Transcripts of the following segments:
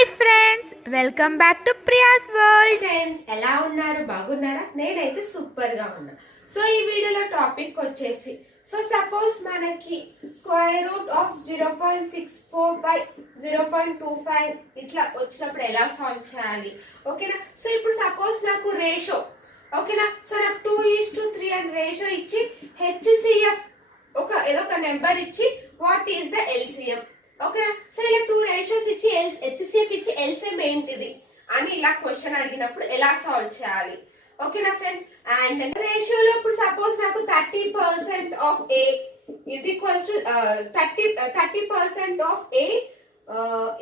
Hi friends, welcome back to Priya's world. Friends ఎలా ఉన్నారు? బాగున్నారా? నేనైతే సూపర్ గా ఉన్నా. సో ఈ వీడియోలో టాపిక్ వచ్చేసి సపోజ్ మనకి స్క్వేర్ రూట్ ఆఫ్ 0.64 బై 0.25 ఇట్లా వచ్చినప్పుడు ఎలా సాల్వ్ చేయాలి, ఓకేనా? సో ఇప్పుడు సపోజ్ నాకు రేషియో, ఓకేనా? సో నాకు 2:3 అని రేషియో ఇచ్చి హెచ్సిఎఫ్ ఏదో ఒక నెంబర్ ఇచ్చి వాట్ ఈస్ ద ఎల్సిఎం, ఓకేనా? సో ఇలా 2 రేషియోస్ ఇచ్చి హెచ్సిఎఫ్ ఇచ్చి ఎల్సిఎం ఏంటిది అని ఇలా క్వశ్చన్ అడిగినప్పుడు ఎలా సాల్వ్ చేయాలి, ఓకేనా ఫ్రెండ్స్? అండ్ రేషియోలో ఇప్పుడు సపోజ్ నాకు 30% of A is equals to 30% of A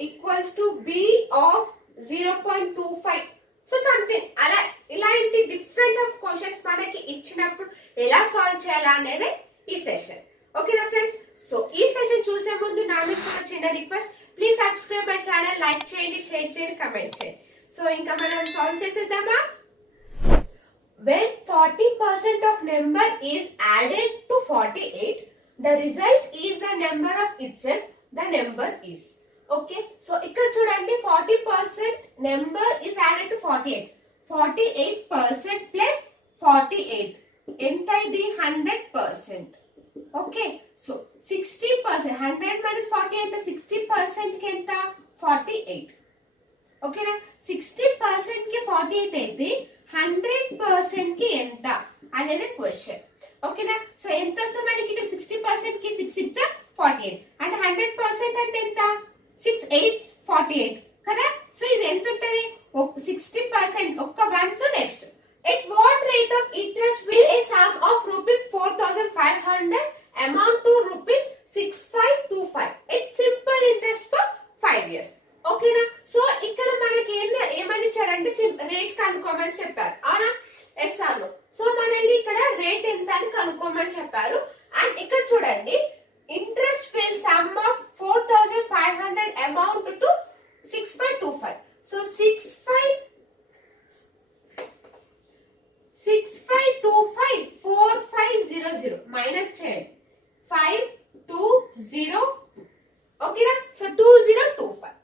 equals to be of 0.25. So something అలా ఇలాంటి డిఫరెంట్ ఆఫ్ క్వశ్చన్స్ మనకి ఇచ్చినప్పుడు ఎలా సాల్వ్ చేయాలా అనేది ఈ సెషన్, ఓకేనా ఫ్రెండ్స్? సో ఈ సెషన్ చూసే ముందు నా నుంచి ఒక చిన్న request, please subscribe my channel, like చేయండి, షేర్ చేయండి, కమెంట్ చేయండి. సో ఇంకా మనం సాల్వ్ చేసేద్దామా? When 40% of number is added to 48, the result is the number of itself, the number is. Okay, so ఇక్కడ చూడండి 40% number is added to 48. 48% plus 48 ఎంత ఇది? 100%. Okay, so 60%, 100 minus 40 ఎంత? 60% కి ఎంత? 48. ఓకేనా? 60% కి 48 అయితే 100% కి ఎంత అనేది క్వశ్చన్, ఓకేనా? సో ఎంత వస్తుంది మనకి ఇక్కడ? 60% కి 6 6 48 అంటే 100% అంటే ఎంత? 6 8 48 కదా? సో ఇది ఎంత ఉంటది? 60% ఒక్క 1 తో next. At what rate of interest will a sum of rupees 4500 amount to rupees 6525 at simple interest for 5 years? ఓకేనా? సో ఇక్కడ మనకి ఏమని ఇచ్చారంటే రేట్ కనుక్కోమని చెప్పారు, అవునా? ఎస్ అను. సో మనల్ని ఇక్కడ రేట్ ఎంత అని కనుక్కోమని చెప్పారు. అండ్ ఇక్కడ చూడండి, interest will sum of 4500 amount to 6525. So 6525 4500 minus చేయండి, 520, ఓకేనా? సో 2025,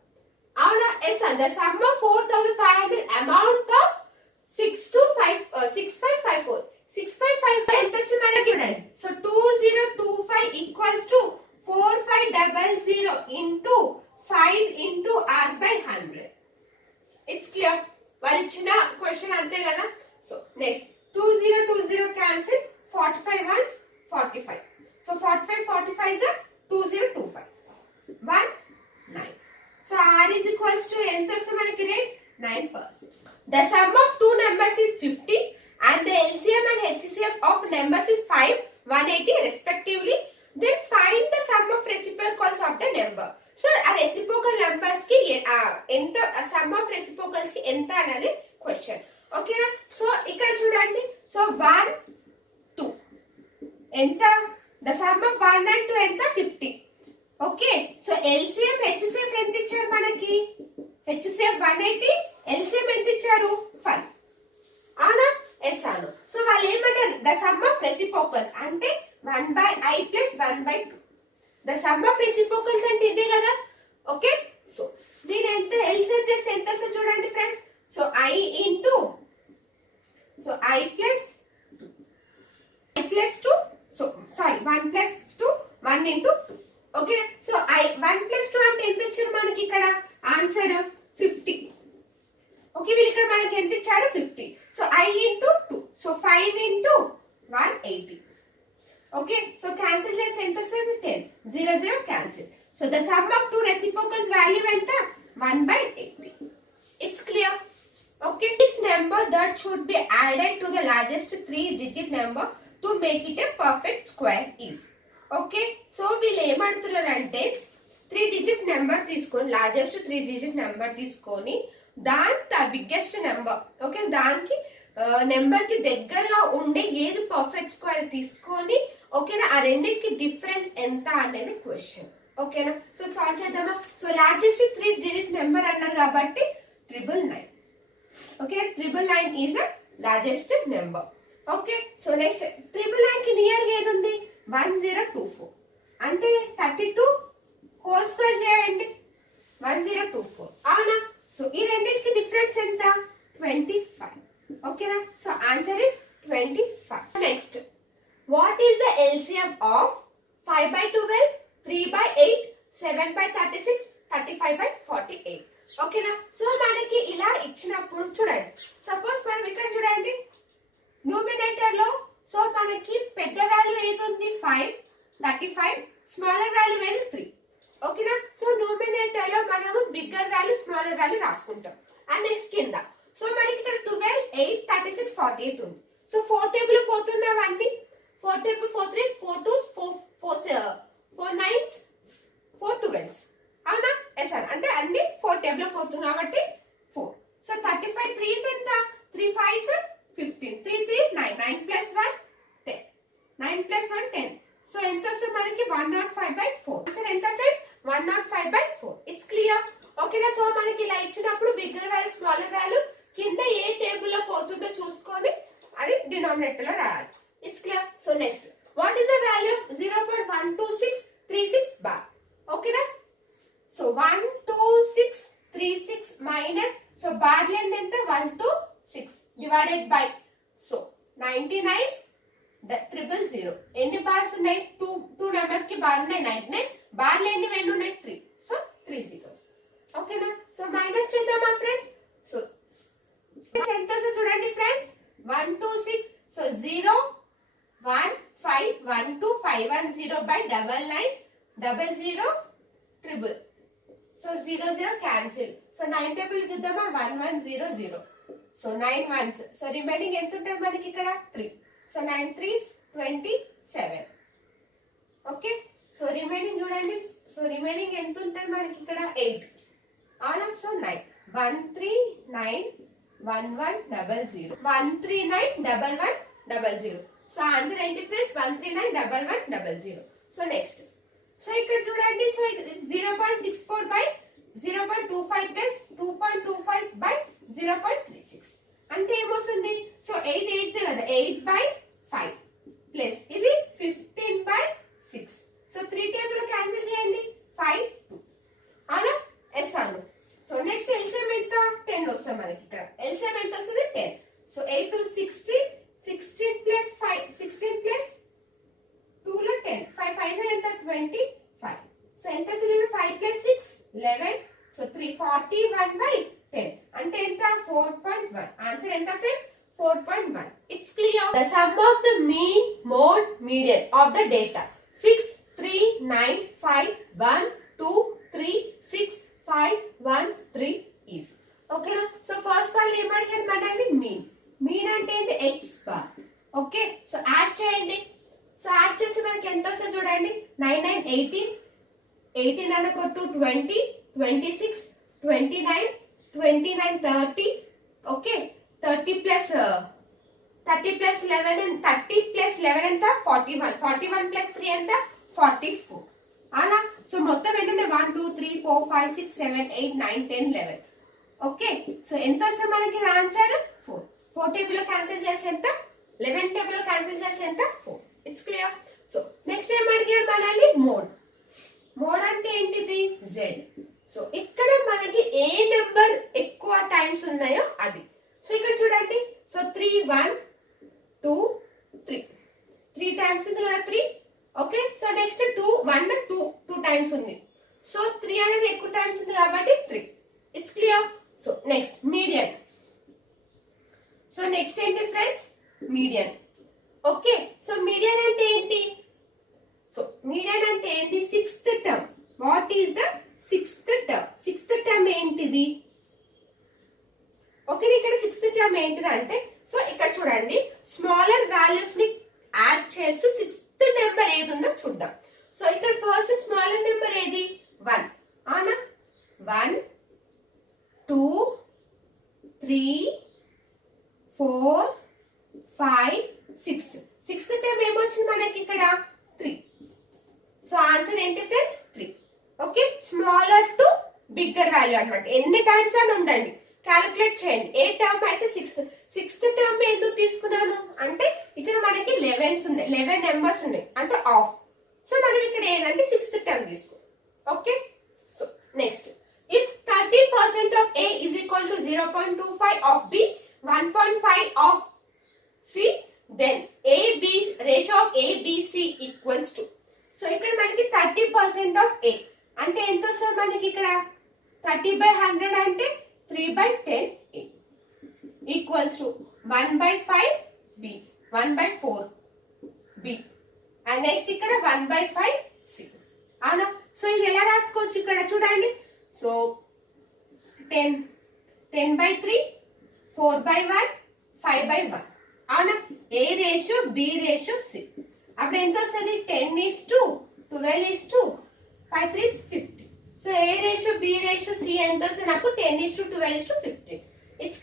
అవునా? As on the sum of 4500 amount of 6554. 6554 ఎంత వచ్చింది మనకి చూడండి. So 2025 equals to 4500 into 5 into r by 100. It's clear. వాళ్ళు ఇచ్చిన క్వశ్చన్ అంతే కదా? So next 2020 cancel, 45 ones 45. సో 45 45 is 2025. 1 9. So r is equals to ఎంత వస్తుంది మనకి rate? 9%. The sum of two numbers is 50 and the LCM and HCF of numbers is 5 180 respectively. Then find the sum of reciprocals of the number. So ఆ reciprocal numbers కి ఎంత sum of reciprocals కి ఎంత అనేది question, ఓకేనా? So ఇక్కడ చూడండి, so 1 2 ఎంత? The sum of 1 and 2 ఎంత? 50. ఓకే, సో ఎల్సిఎం హెచ్సిఎఫ్ ఎంత ఇచ్చారు మనకి? హెచ్సిఎఫ్ 180, ఎల్సిఎం ఎంత ఇచ్చారు? 5, అవునా? ఎస్ అను. సో వాళ్ళు ఏమంటారు? ద సమ్ ఆఫ్ రెసిప్రోకల్స్ అంటే 1/i plus 1/2. The sum of reciprocals అంటే ఇదే కదా, ఓకే? సో దీని ఎంత? ఎల్సిఎం ప్లస్ ఎంత వస్తుంది చూడండి friends. So i into, so i plus 2, so sorry 1 plus 2 1 into 2, okay? So 1 plus 2 అంటే ఎంత ఇచ్చారు మనకి ఇక్కడ? ఆన్సర్ 50. ఓకే, వీళ్ళు ఇక్కడ మనకి ఎంత ఇచ్చారు? 50. So i into 2, so 5 into 180. Okay, so cancel చేస్తే ఎంత వస్తుంది? 10. 0 0 cancel. So the sum of two reciprocals value ఎంత? 1/80. It's clear. Okay, this number that should be added to the largest 3-digit number to make it a perfect square is. Okay, so వీళ్ళు ఏమంటున్నారంటే 3-digit number తీసుకొని, largest 3-digit number తీసుకొని దాని biggest number, okay, దానికి number కి దగ్గరగా ఉండే ఏది పర్ఫెక్ట్ స్క్వేర్ తీసుకొని, ఓకేనా, ఆ రెండింటికి డిఫరెన్స్ ఎంత అనేది క్వశ్చన్, ఓకేనా? సో సాల్వ్ చేద్దామా? సో లార్జెస్ట్ 3-digit నెంబర్ అన్నారు కాబట్టి 999. Okay, 999 is a largest number. Okay, so next 999 కి నియర్ గా ఏది ఉంది? 1024 అంటే 32 హోల్ స్క్వేర్ చేయండి. 1024 అవునా. సో ఈ రెండింటికి డిఫరెన్స్ ఎంత 25. ఓకేనా. So answer is 25. Next, what is the LCM of 5/12, 3/8, 7/36, 35/48? ఓకేనా. సో మనకి ఇలా ఇచ్చినప్పుడు చూడండి, సపోజ్ మనం ఇక్కడ చూడండి న్యూమినేటర్ లో, సో మనకి పెద్ద వాల్యూ ఏది ఉంది 5, 35, స్మాలర్ వాల్యూ ఏది 3. ఓకేనా. సో న్యూమినేటర్ లో మనము బిగ్గర్ వాల్యూ స్మాలర్ వాల్యూ రాసుకుంటాం. అండ్ నెక్స్ట్ కింద, సో మనకి ఇక్కడ 12, 8, 36, 48 ఉంది. So 4 table పోతున్నవన్నీ 4 table 4 3s 4 2s 4 9s 4 12s అవునా. ఎస్ సార్, అంటే అన్ని 4 టేబుల్ పోతుంది కాబట్టి 4. సో 35 3s ఎంత 3 5s 15, 3 3 9, 9 plus 1 10, 9 plus 1 10. సో ఎంత వస్తుంది మనకి 105/4. ఆన్సర్ ఎంత ఫ్రెండ్స్ 105/4. It's clear. ఓకేనా. సో మనకి ఇలా ఇచ్చినప్పుడు బిగ్గర్ వాల్యూ స్మాలర్ వాల్యూ కింద ఏ టేబుల్ లో పోతుందో చూసుకొని అది డినామినేటర్ లో రాయాలి. It's clear. So next, what is the value of 0.12636 bar? ఓకేనా. So 12636 minus, so bar length ఎంత 126 డివైడెడ్ బై, సో 99,000. ఎన్ని బార్స్ ఉన్నాయి? 2 నెంబర్స్ కి బార్ ఉన్నాయి 99. బార్లు ఎన్ని ఉన్నాయి 3. So 3 zeros. ఓకేనా. సో మైనస్ చేద్దామా ఫ్రెండ్స్? సో ఎంత చూడండి friends 126, so 0 1 5 1 2 5 1 0 by 99 00 triple. So 0 0 cancel. So 9 table చూద్దామా 1 1 0 0. So 9 1s. సో రిమైనింగ్ ఎంత ఉంటుంది మనకి ఇక్కడ 3. So 9 3s 27. Okay. So remaining చూడండి, సో రిమైనింగ్ ఎంత ఉంటుంది మనకి ఇక్కడ 8 అవునా. సో 9 139 1100 139 1100. సో ఆన్సర్ ఏంటి ఫ్రెండ్స్ 139 1100. సో నెక్స్ట్, సో ఇక్కడ చూడండి, సో 0.64 by 0.25 plus 2.25 by 0.36 అంటే ఏమొస్తుంది? సో 8 8 కదా 8/5 ప్లస్ ఇది 15/6. సో 3 టేబుల్ క్యాన్సిల్ చేయండి 5 2 అవునా. ఎస్ అవును. సో నెక్స్ట్ ఎల్సిఎం ఎంత 10 వస్తుంది మనకి ఇక్కడ. ఎల్సిఎం ఎంత వస్తుంది 10. సో 8 2 16, 16 plus 5 16 plus 2 లో 10, 5 5 ఎంత 25. సో ఎంత వస్తుంది 5 plus 6 11. సో 341/10 అంటే ఎంత 4.1. ఆన్సర్ ఎంత friends 4.1. It's clear. The sum of the mean mode median of the data 6 3 9 5 1 2 3 6 5 1 3 is. ఓకేనా. సో ఫస్ట్ వాళ్ళు ఏం అడిగారు మనల్ని మీన్. మీన్ అంటే ఏంటి x bar. Okay. So add చేయండి. సో యాడ్ చేసి మనకి ఎంత వస్తుంది చూడండి 9 9 18 18 అనకొట్టు 20 26 29 29 30. ఓకే. 30 plus 11 and 30 plus 11 ఎంత 41. 41 plus 3 ఎంత 44 అవునా. సో మొత్తం ఏంటంటే 1 2 3 4 5 6 7 8 9 10 11. ఓకే. సో ఎంత వస్తుంది మనకి ఆన్సర్ 4. 4 టేబుల్ లో క్యాన్సిల్ చేసి ఎంత 11 టేబుల్ లో క్యాన్సిల్ చేసి ఎంత 4. It's clear. సో నెక్స్ట్ ఏం అడిగారు మనల్ని మోడ్. మోడ్ అంటే ఏంటిది z. సో ఇక్కడ మనకి ఏ నెంబర్ ఎక్కువ టైమ్స్ ఉన్నాయో అది. సో ఇక్కడ చూడండి, సో 3 1 2 3 3 టైమ్స్ ఉంది కదా 3. ఓకే. సో నెక్స్ట్ 2 1 2 టైమ్స్ ఉంది. సో 3 అనేది ఎక్కువ టైమ్స్ ఉంది కాబట్టి 3. It's clear. So next median. So next ఏంటి friends median. Okay. So median అంటే ఏంటి? సో మీడియన్ అంటే ఏంటి 6th term. What is the 6th term? 6th term ఏంటిది? ఓకే. ఇక్కడ 6th టర్మ్ ఏంటిది అంటే, సో ఇక్కడ చూడండి స్మాలర్ వాల్యూస్ ని యాడ్ చేస్తూ 6th నెంబర్ ఏది ఉందో చూద్దాం. సో ఇక్కడ ఫస్ట్ స్మాలర్ నెంబర్ ఏది 1 అవునా. 1 2 3 4 5 6. 6th టర్మ్ ఏమొచ్చింది మనకి ఇక్కడ 3. సో ఆన్సర్ ఏంటి friends 3. Okay. Smaller to bigger value అన్నమాట. ఎన్ని టైమ్స్ అని ఉండండి క్యాలిక్యులేట్ చేయండి. ఏ టర్మ్ అయితే 6th టర్మ్ ఎందుకు తీసుకున్నాను అంటే ఇక్కడ మనకి 11 నెంబర్స్ ఉన్నాయి అంటే ఆఫ్. సో మనం ఇక్కడ ఏంటంటే 6th టర్మ్ తీసుకో. Okay. So next, if equal to 0.25 of B, 1.5 of C, then AB ratio of ABC equals to. So ఇక్కడ మనకి 30% ఆఫ్ A అంటే ఎంత వస్తుంది మనకి ఇక్కడ 30/100 అంటే 3/10 A equals to 1/5 B, 1/4 B and next ఇక్కడ 1/5 C. అవునా? సో ఇది ఎలా రాసుకోవచ్చు ఇక్కడ చూడండి. సో 10/3, 4/1, 5/1. అవునా? A ratio B ratio C. అప్పుడు ఎంత వస్తుంది 10:12:5 3 50. So A ratio B ratio C ఎంత వస్తుంది నాకు 10:12:15. ఇట్స్